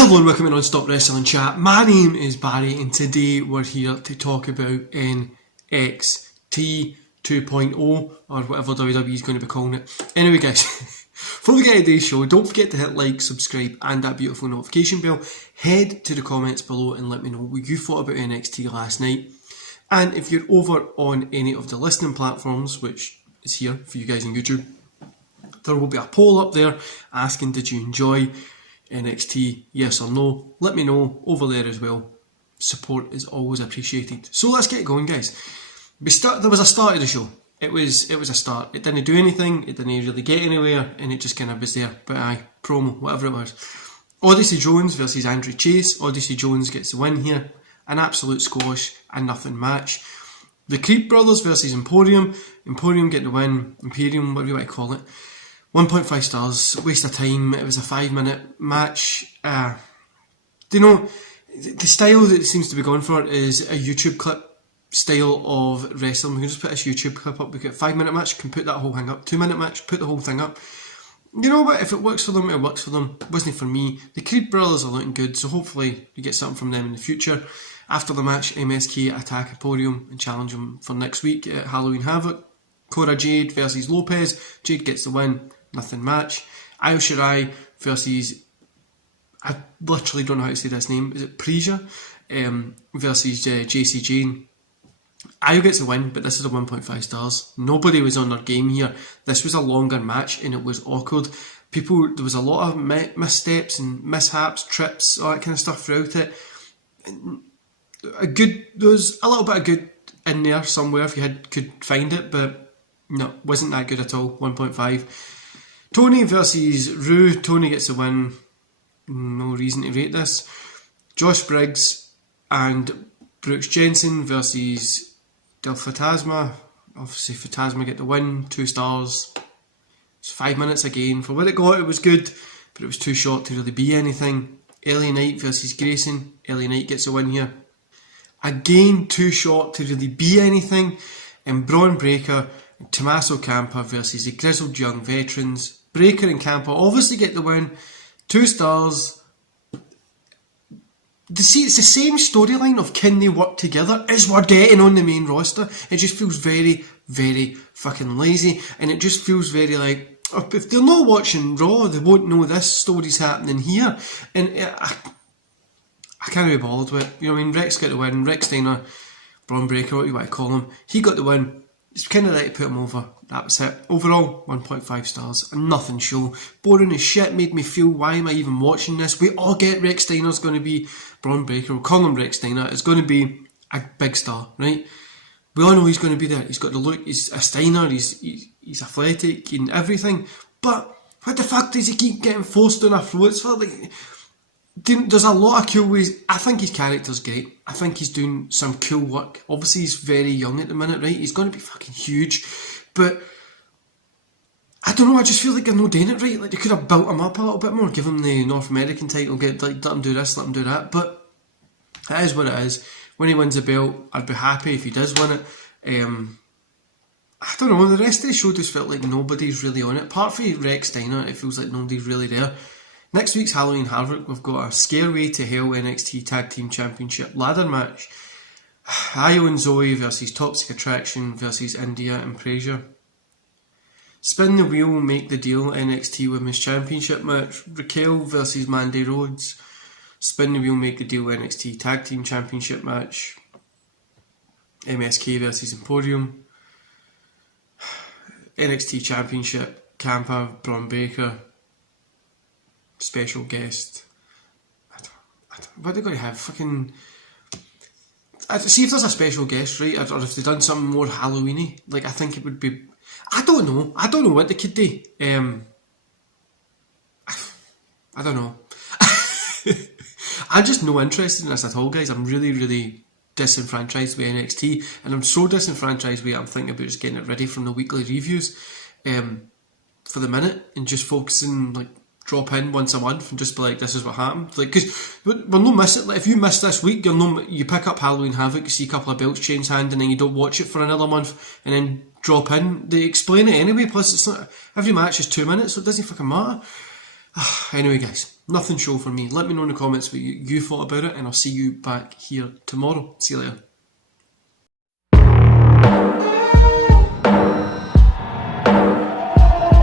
Hello and welcome to Non-Stop Wrestling Chat. My name is Barry and today we're here to talk about NXT 2.0 or whatever WWE is going to be calling it. Anyway guys, before we get to today's show, don't forget to hit like, subscribe and that beautiful notification bell. Head to the comments below and let me know what you thought about NXT last night. And if you're over on any of the listening platforms, which is here for you guys on YouTube, there will be a poll up there asking did you enjoy NXT, yes or no. Let me know over there as well. Support is always appreciated. So let's get going, guys. There was a start of the show. It was a start. It didn't do anything. It didn't really get anywhere, and it just kind of was there. But aye, promo, whatever it was. Odyssey Jones versus Andrew Chase. Odyssey Jones gets the win here. An absolute squash, a nothing match. The Creed Brothers versus Imperium. Imperium get the win. Imperium, whatever you want to call it. 1.5 stars, waste of time. It was a 5-minute match. Do you know, the style that it seems to be going for is a YouTube clip style of wrestling. We can just put this YouTube clip up, we get a 5-minute match, can put that whole thing up. 2-minute match, put the whole thing up. You know what, if it works for them, it works for them. It wasn't for me. The Creed Brothers are looking good, so hopefully you get something from them in the future. After the match, MSK attack Emporium and challenge them for next week at Halloween Havoc. Cora Jade versus Lopez. Jade gets the win. Nothing match. Io Shirai versus, I literally don't know how to say this name, is it Preja? Versus JC Jane. Io gets a win, but this is a 1.5 stars. Nobody was on their game here. This was a longer match and it was awkward. There was a lot of missteps and mishaps, trips, all that kind of stuff throughout it. There was a little bit of good in there somewhere if you could find it, but no, wasn't that good at all. 1.5. Tony versus Rue. Tony gets a win. No reason to rate this. Josh Briggs and Brooks Jensen versus Del Fantasma. Obviously Fantasma get the win. 2 stars. It's 5 minutes again. For what it got, it was good, but it was too short to really be anything. LA Knight versus Grayson. LA Knight gets a win here. Again, too short to really be anything. And Braun Breaker and Tommaso Ciampa versus the Grizzled Young Veterans. Breaker and Ciampa obviously get the win. 2 stars. See, it's the same storyline of can they work together as we're getting on the main roster. It just feels very, very fucking lazy. And it just feels very like, if they're not watching Raw, they won't know this story's happening here. And I can't be bothered with it. You know what I mean? Rex got the win. Rex Steiner, Braun Breaker, what you want to call him. He got the win. It's kind of like to put him over. That was it. Overall, 1.5 stars. A nothing show. Boring as shit. Made me feel, why am I even watching this? We all get Rex Steiner's going to be Braun Breaker. We'll call him Rex Steiner. It's going to be a big star, right? We all know he's going to be there. He's got the look. He's a Steiner. He's athletic and everything. But what the fuck does he keep getting forced on our throats for? Like, there's a lot of cool ways. I think his character's great. I think he's doing some cool work. Obviously he's very young at the minute, right? He's going to be fucking huge. But I don't know, I just feel like they're not doing it right. Like they could have built him up a little bit more, give him the North American title, let him do this, let him do that. But it is what it is. When he wins the belt, I'd be happy if he does win it. I don't know, the rest of the show just felt like nobody's really on it. Apart from Rex Steiner, it feels like nobody's really there. Next week's Halloween Havoc, we've got a Scareway to Hell NXT Tag Team Championship ladder match. Io and Zoe versus Toxic Attraction versus India and Preja. Spin the Wheel, Make the Deal NXT Women's Championship match. Raquel versus Mandy Rhodes. Spin the Wheel, Make the Deal NXT Tag Team Championship match. MSK versus Emporium. NXT Championship, Ciampa, Braun Breaker. Special guest. What are they going to have? Fucking. See if there's a special guest, right? Or if they've done something more Halloween-y. Like, I think it would be. I don't know. I don't know what they could do. I don't know. I'm just no interested in this at all, guys. I'm really, really disenfranchised with NXT. And I'm so disenfranchised with it, I'm thinking about just getting it ready from the weekly reviews for the minute and just focusing, like, drop in once a month and just be like, this is what happened. Like, because we're not missing. Like, if you miss this week, you pick up Halloween Havoc, you see a couple of belts change hand, and then you don't watch it for another month, and then drop in. They explain it anyway. Plus, it's not every match is 2 minutes, so it doesn't fucking matter. Anyway, guys, nothing show for me. Let me know in the comments what you thought about it, and I'll see you back here tomorrow. See you later.